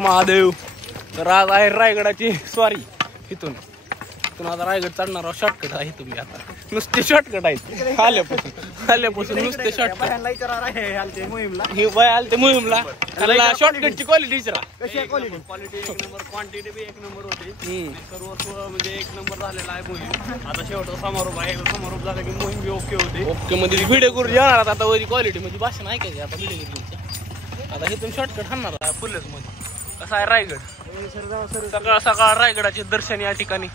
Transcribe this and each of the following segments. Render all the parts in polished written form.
महादेव. तर आज आहे रायगडाची स्वारी. इथून आता रायगड चढणार शॉर्टकट आहे. तुम्ही आता नुसते शॉर्टकट आहेत आल्यापासून नुसते शॉर्टकट. हे बाय आलते मोहीमला त्याला शॉर्टकटची क्वालिटी विचारा. क्वालिटी एक नंबर, क्वांटिटी बी एक नंबर होती. सर्व म्हणजे एक नंबर झालेला आहे मोहीम. आता शेवटचा समारोप आहे. समारोप झाला की मोहीम बी ओके होते. ओके मध्ये व्हिडिओ करून येणार आता वरी क्वालिटी मध्ये भाषण ऐकायचे आता व्हिडिओ करून. आता इथून शॉर्टकट हाणणार आहे फुलच मध्ये. कसा आहे रायगड. सकाळ सकाळ रायगडाचे दर्शन या ठिकाणी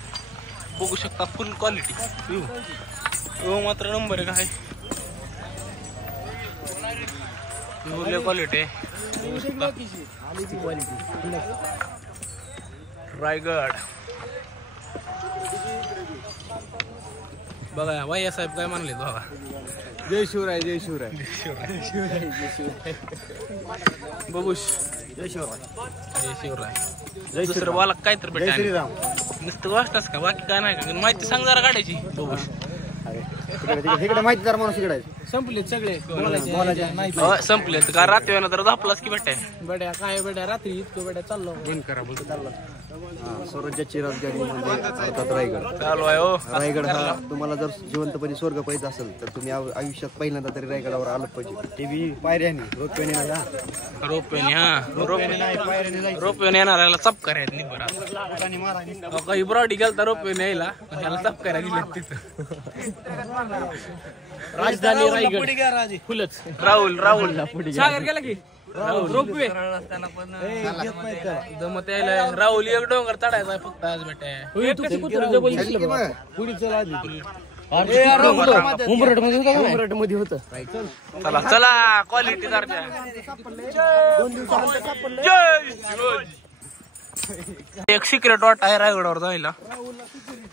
बघू शकता. फुल क्वालिटी व्ह्यू मात्र नंबर एक आहे. क्वालिटी रायगड. बघा भैया साहेब काय म्हणले बघा. जय शिवराय जय शिवराय बघूश. जय शिवराय जय शिवराय. दुसरं बालक काय तर भेटा नुसतं वाचतास का बाकी काय नाही का. माहिती सांग जरा काढायची. बघूश इकडे माहितीदार माणूस इकडे संपलेत सगळे संपले का रात्री तर धापलाच की भेटाय बड्या काय बड्या रात्री इतकं बड्या चाललो. बंद करा स्वराज्याची राजधानी म्हणजे अर्थात रायगड. चालू आहे हो. रायगड हा तुम्हाला जर जिवंतपणे स्वर्ग पाहिजे असेल तर तुम्ही आयुष्यात पहिल्यांदा तरी रायगडावर आलं पाहिजे. ते बी पायऱ्याने रोपवेने नाही. रोपवेने हा रोपवेने येणाऱ्याला चप करायला बरं. काही ब्रॉडी गेलता रोपवेने यायला त्याला चप करायला गेले तिथं. राजधानी रायगड फुलच. राहुल सागर गेला की रोपवे दमत यायला. राहुल एक डोंगर चढायचा आहे फक्त आज भेटाय. उमरट मध्ये होत. चला चला क्वालिटी दर्जा. एक सिक्रेट वाट आहे रायगडावर जायला.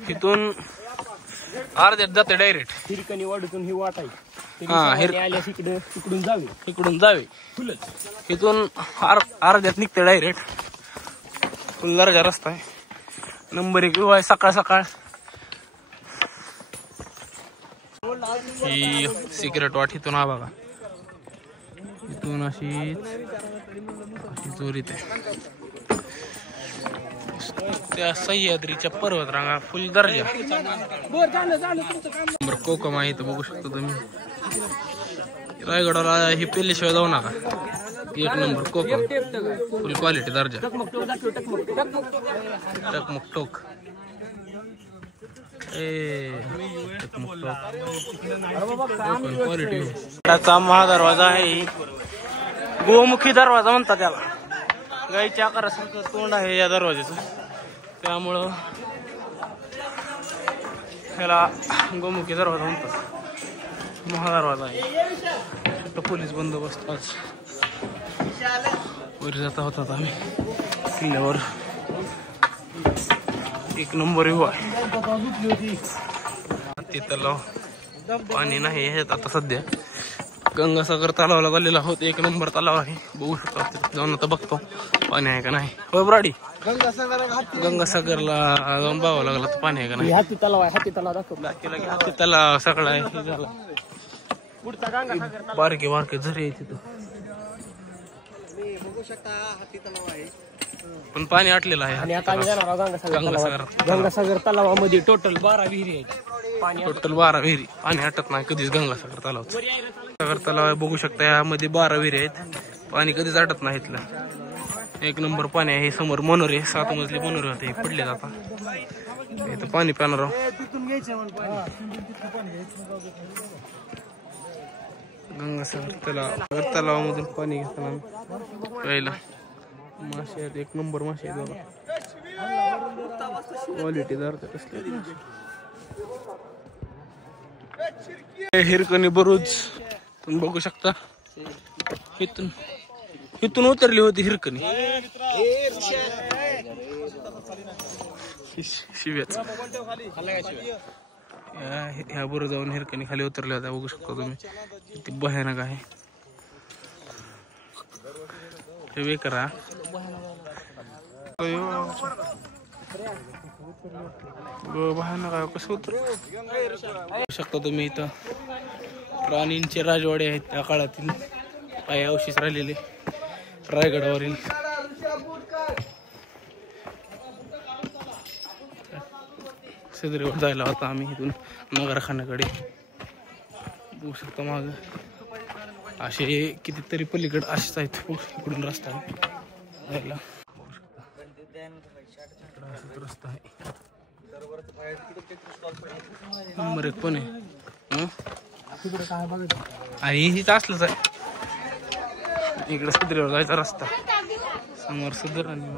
इथून अर्ध्यात जाते डायरेक्ट. हिरकणी वाडूतून ही वाट आहे. इकडून जावे इथून अर्ध्यात निघते डायरेक्ट. फुल दर्जा रस्ता आहे. नंबर एक आहे सकाळ सकाळ. ही सिक्रेट वाट इथून हा बघा. इथून अशी चोरीत आहे. त्या सह्याद्रीच्या पर्वतरांगा फुल दर्जा. नंबर कोकम आहे इथं बघू शकता तुम्ही. रायगडाला ही पेल्याशिवाय जाऊ नका. एक नंबर कोकम फुल क्वालिटी दर्जा. टकमक टोक क्वालिटी. महादरवाजा आहे. गोमुखी दरवाजा म्हणतात त्याला. गाईच्या आकारासारखं तोंड आहे या दरवाजाचं. त्यामुळं ह्याला गोमुखी दरवाजा म्हणतात. महादरवाजा आहे. पोलीस बंदोबस्त आज वर जाता होता आम्ही किल्ल्यावर. एक नंबर येऊ आहे. ते तलाव पाणी नाही आहे आता सध्या. गंगासागर तलावाला गेलेला आहोत. एक नंबर तलाव आहे बघू शकता. जाऊन आता बघतो पाणी आहे का नाही. होय ब्राडी गंगासागरला जाऊन बघावं लागलं तर पाणी आहे का नाही. हाती तलाव आहे. हाती तलाव दाखव. हाती तलाव सगळं आहे. झाला बारके बारके झरे आहे तिथं बघू शकता. हाती तलाव आहे पण पाणी आटलेलं आहे. आणि आता आम्ही जाणार आहोत गंगासागर तलावामध्ये. टोटल 12 विहिरी आहेत. टोटल 12 विहिरी. पाणी आटत नाही कधीच गंगासागर तलाव. सागर तलाव बघू शकता. यामध्ये 12 विहिरी आहेत. पाणी कधीच आटत नाही इथलं. एक नंबर पाणी आहे. समोर मनोरे 7 मजली मनोरे होते पडले जाता. इथं पाणी पिणार आहोत. गंगासागर तलावामधून पाणी घेताना प्यायला मासे आहेत. एक नंबर मासे आहेत बघा. क्वालिटी दार कसले. हिरकणी बुरुज तुम्ही बघू शकता. इथून उतरली होती हिरकणी. शिव्याच ह्या बुरुज जाऊन हिरकणी खाली उतरल्या होत्या बघू शकता तुम्ही. किती भयानक आहे. हे करा भयानक आहे. कसं उतर शकता तुम्ही. इथं प्राणींचे राजवाडे आहेत त्या काळातील. काही अवशेष राहिलेले रायगडावरील. सदरीवर जायला होता आम्ही इथून नगरखान्याकडे. बघू शकता माग असे कितीतरी पलीकडे असेच आहेत. इकडून रस्ता आहे जायला. रस्ता आहे नंबर 1 पण आहे. आणि हीच असलंच आहे. इकडे सदरीवर जायचा रस्ता समोर सदर आणि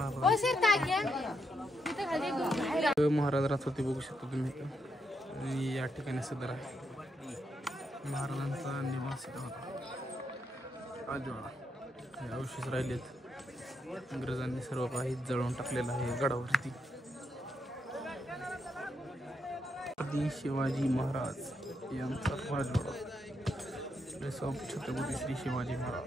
महाराज राहत होते. बघू शकता तुम्ही आणि या ठिकाणी सदर आहे. महाराजांचा निवास इथं होता. राजवाडा हे अवशेष राहिलेत. इंग्रजांनी सर्व काही जळवून टाकलेलं आहे गडावरती. शिवाजी महाराज यांचा राजवाडा. छत्रपती श्री शिवाजी महाराज.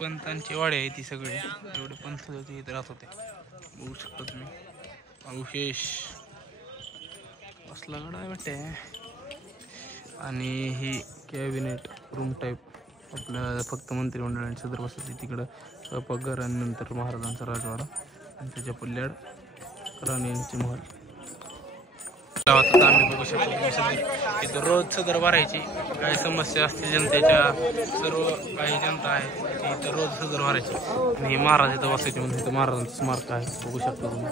पंतांची वाडे आहे ती सगळे जेवढे पंत होते इथे राहत होते. बघू शकता तुम्ही अवशेष असला गडा आहे वाटते. आणि ही कॅबिनेट रूम टाईप आपल्या फक्त मंत्रिमंडळाने सदर बसते. तिकडं स्वयंपाकघर आणि नंतर महाराजांचा राजवाडा आणि त्याच्या पल्ल्याड राणींचे महल. आम्ही बघू शकतो इथं रोज सदर भरायची. काही समस्या असतील जनतेच्या सर्व काही जनता आहे इथं रोज सदर भरायची. आणि महाराज इथं बसायचे म्हणून इथं महाराजांचं स्मारक आहे. बघू शकतो तुम्ही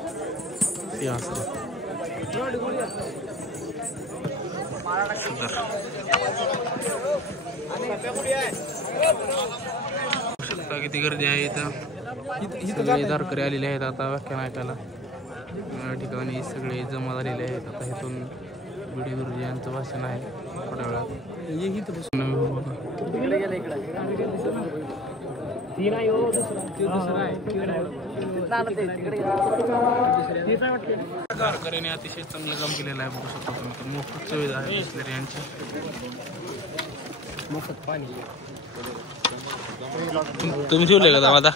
शकता किती गर्दी आहे इथं. सगळे धारकरी आलेले आहेत आता व्याख्यान ऐकायला. या ठिकाणी सगळे जमा झालेले आहेत. आता इथून बिडी गुरुजी यांचं भाषण आहे थोड्या वेळात. धारकऱ्याने अतिशय चांगलं काम केलेलं आहे. बघू शकता तुम्ही मोफत सुविधा आहे बिस्लेरी यांची. मोफत पाणी तुम्ही ठेवले का दादा?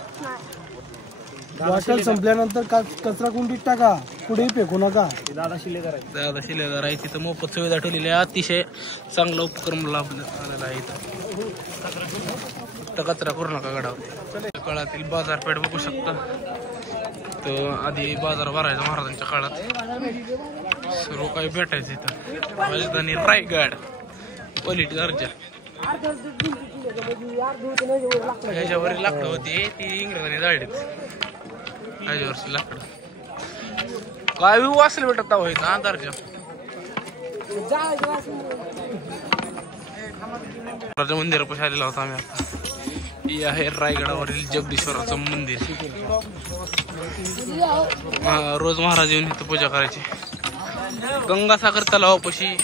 बॉटल संपल्यानंतर कचरा कुंडीत टाका, पुढे फेकू नका. दादा शिलेदार आहे तिथं मोफत सुविधा ठेवलेली आहे. अतिशय चांगला उपक्रम लाभलेला आहे इथं. फक्त कचरा करू नका गडावर. काळातील बाजारपेठ बघू शकता. तर आधी बाजार भरायचा महाराजांच्या काळात. सर्व काही भेटायचं इथं. राजधानी रायगड क्वालिटी दर्जा. ह्याच्यावर लाकडं होती ती इंग्रजांनी जाळलीत. ह्याच्यावरची लाकडं काय व्यू असेल भेटत हा दर्जा. राजा मंदिरापाशी आलेला होता आम्ही आता. हे आहे रायगडावरील जगदीश्वराचं मंदिर. रोज महाराज येऊन इथं पूजा करायची. गंगासागर तलावापाशी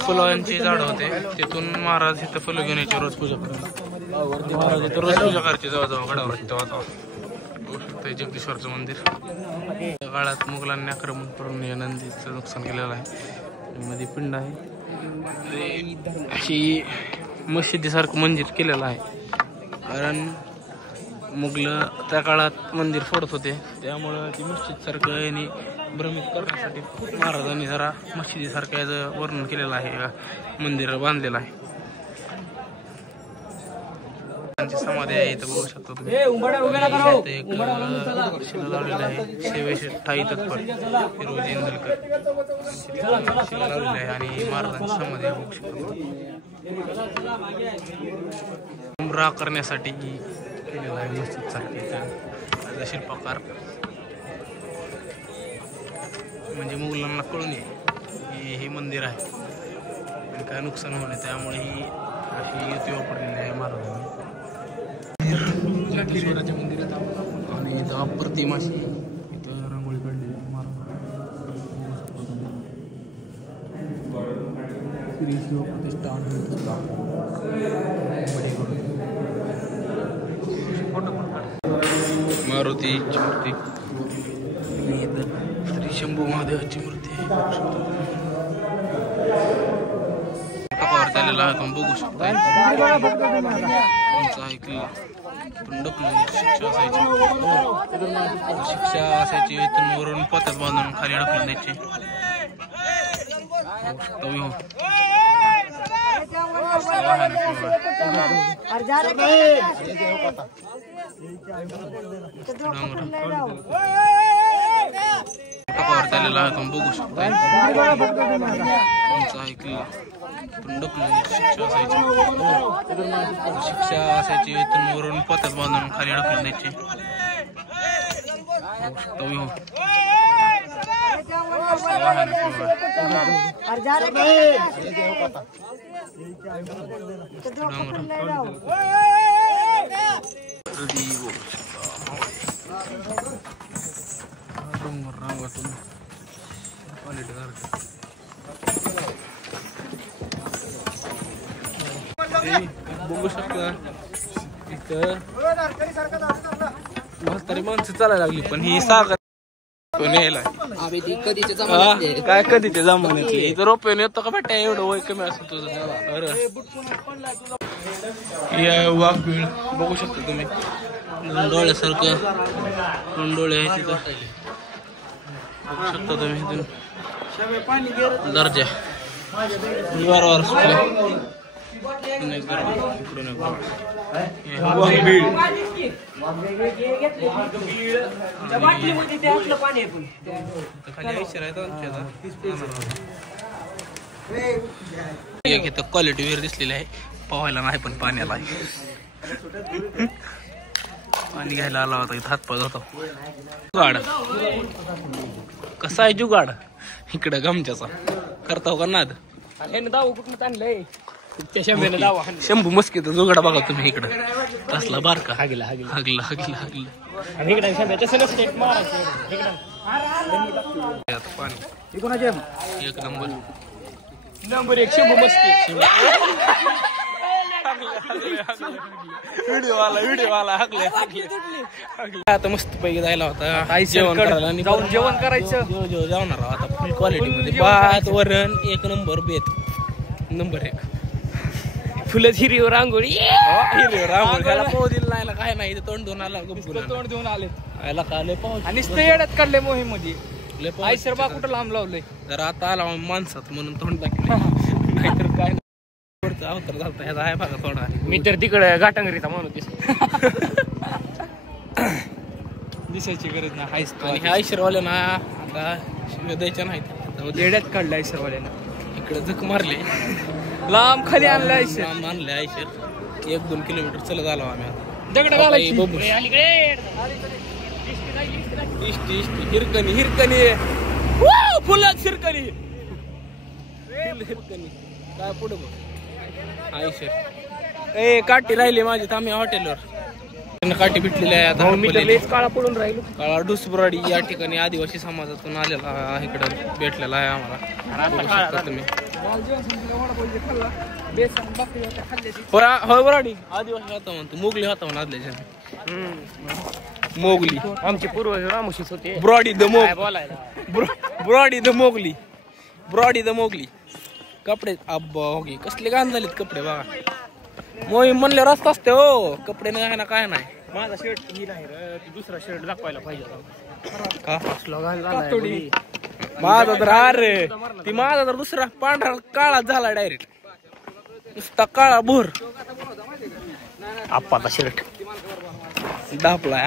फुलांची झाड होते. तिथून महाराज इथं फुलं घेऊन यायचे रोज पूजा करायला. महाराज इथं रोज पूजा करायचे जवळजवळ गडावर. तेव्हा जगदीश्वरचं मंदिर. त्या काळात मुघलांनी आक्रमण करून या नंदीचं नुकसान केलेलं आहे. मध्ये पिंड आहे. अशी मशिदीसारखं मंदिर केलेलं आहे. कारण मुघल त्या काळात मंदिर फोडत होते. त्यामुळं ती मस्जिदसारखं यांनी भ्रमित करण्यासाठी महाराजांनी जरा मशिदीसारखं याचं वर्णन केलेलं आहे. मंदिर बांधलेलं आहे. समाधी आहे इथं बघू शकता तुम्ही. एक शिला लावलेली आहे. सेवेसाठी तत्पर फिरोजी इंदलकर शिला लावलेली आहे. आणि महाराजांची समाधी आहे बघू शकता. उमरा करण्यासाठी केलेला आहे मस्जिद सारखी शिल्पकार. म्हणजे मुघलांना कळून नये की हे मंदिर आहे आणि काय नुकसान होणे. त्यामुळे ही अशी युती वापरलेली आहे महाराजांनी. जगदीश्वराच्या मंदिरात आणि इथं अप्रतिम अशी इथं रांगोळी काढलेली आहे महाराज. श्री शिवप्रतिष्ठान मारुतीची मूर्ती. श्री शंभू महादेवाची मूर्ती आहे. चाललेला आहे तुम्ही बघू शकता. किल्ला पण शिक्षा असायची. इथून वरून पतात बांधून खाली ढकलून द्यायची. चाललेला आहे तुम्ही बघू शकता. ऐकलं पण शिक्षा असायची इथून वरून पोत्यात बांधून खाली ढकलून द्यायची. बघू शकता इथं म्हातारी माणसं चालायला लागली पण ही सागर यायला काय कधीच्या जमान्यातली इथं रोपे येतो का बेटा एवढं वय कमी असं तुझं. वाघबीळ बघू शकता तुम्ही डोळ्यासारखं दोन डोळे आहेत तिथं बघू शकता तुम्ही इथून दर्जा वारंवार सुटले. क्वालिटी वेर दिसलेली आहे पोहायला नाही पण पाण्याला पाणी घ्यायला आला होता इथं हातपाय होता. जुगाड कसा आहे जुगाड इकडं गमच्याचा करता का नाद दाव कुठून आणलंय शंभू मस्की तर जुगाडा बघा तुम्ही इकडं कसला बारका हागला हागला हागला हागला पाणी एक नंबर एक शंभू मस्की व्हिडिओ हागले आता मस्त पैकी जायला होता जेवण करायला जेवण करायचं जेवणार आता फुल क्वालिटी मध्ये भात वरण एक नंबर बेत नंबर एक फुलच हिरवीवर रांगोळी त्याला पाव दिला नाही काय नाही तोंड धुवून आला तोंड देऊन आले याला काले पाव आणि येड्यात काढले मोहीम मध्ये आयसर बा कुठं लांब लावलंय जर आता आला माणसात म्हणून तोंड दाखवलं नाहीतर काय अवतर झालता ह्याचा आहे बघा थोडा मी तर तिकडे गाठंगरीचा माणूस दिसायची गरज नाही हायस आणि ह्या आयशरवाल्या ना आता द्यायच्या नाहीत येड्यात काढलं आयशरवाल्यानं इकडे झक मारले लांब खाली आणलं आयशर आणले आयशर 1-2 किलोमीटर चलत आलो आम्ही आता दगड घालायची हिरकणी हिरकणी फुलात हिरकणी हिरकणी काय पुढे बघ आयशर ए काठी राहिली माझी थांबी हॉटेलवर काठी भेटलेली आहे आता काळा पडून राहिलो काळा डुसब्रॉडी या ठिकाणी आदिवासी समाजातून आलेला इकडं भेटलेला आहे आम्हाला तुम्ही बराडी आदिवासी होता म्हणतो मोगली होता म्हणून आदल्या मोगली आमचे पूर्वज रामोशीच होते ब्रॉडी द ब्रॉडी द मोगली ब्रॉडी द मोगली कपडे अब्बा होगी कसले घाण झालेत कपडे बघा मोहीम म्हणले रस्ता असते हो कपडे नाही ना काय नाही माझा शर्ट ही नाही दुसरा शर्ट दाखवायला पाहिजे का माझा तर अरे ती माझा तर दुसरा पांढरा काळा झाला डायरेक्ट नुसता काळा भोर आप्पाचा शर्ट ढापलाय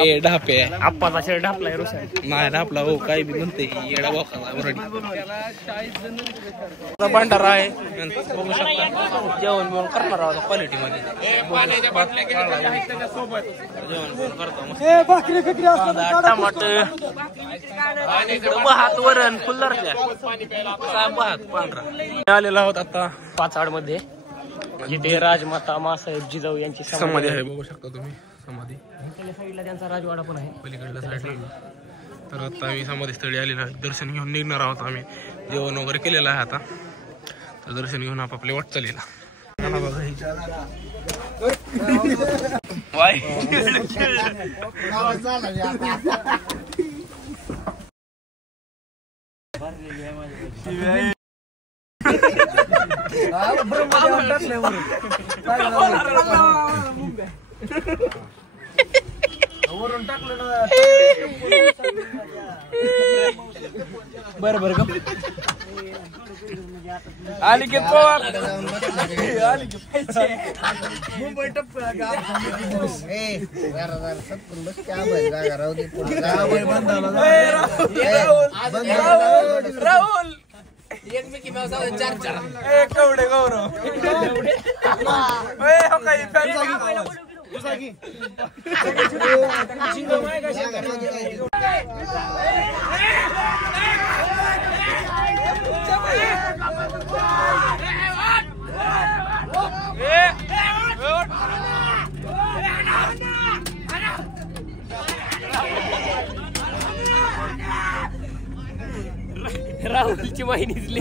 ए ढापे आप्पाचा शर्ट ढापलाय नाही ढापला हो काही बी म्हणते येडा बोकाचा भांडारा आहे बघू शकता जेवण बिवण करणार आहोत क्वालिटी मध्ये जेवण बिवण करतो टमाटर आणि भात वरण फुल्लरच्या काय भात पांढरा आलेला होता आता पाचाड मध्ये जिथे राजमाता मासाहेब जिजाऊ यांची समाधी आहे बघू शकता तुम्ही समाधी साईडला त्यांचा राजवाडा पण आहे पलीकडल्या साईडला. तर आता आम्ही समाधी स्थळी आलेलो आहे दर्शन घेऊन निघणार आहोत आम्ही जेवण वगैरे केलेलं आहे आता तर दर्शन घेऊन आपापल्या वाटचालीला वरून टाकलं ना बरं अनिकेत पवार मुंबई टप्प्याला राहुल कवडे गौरव राहुलची माहिती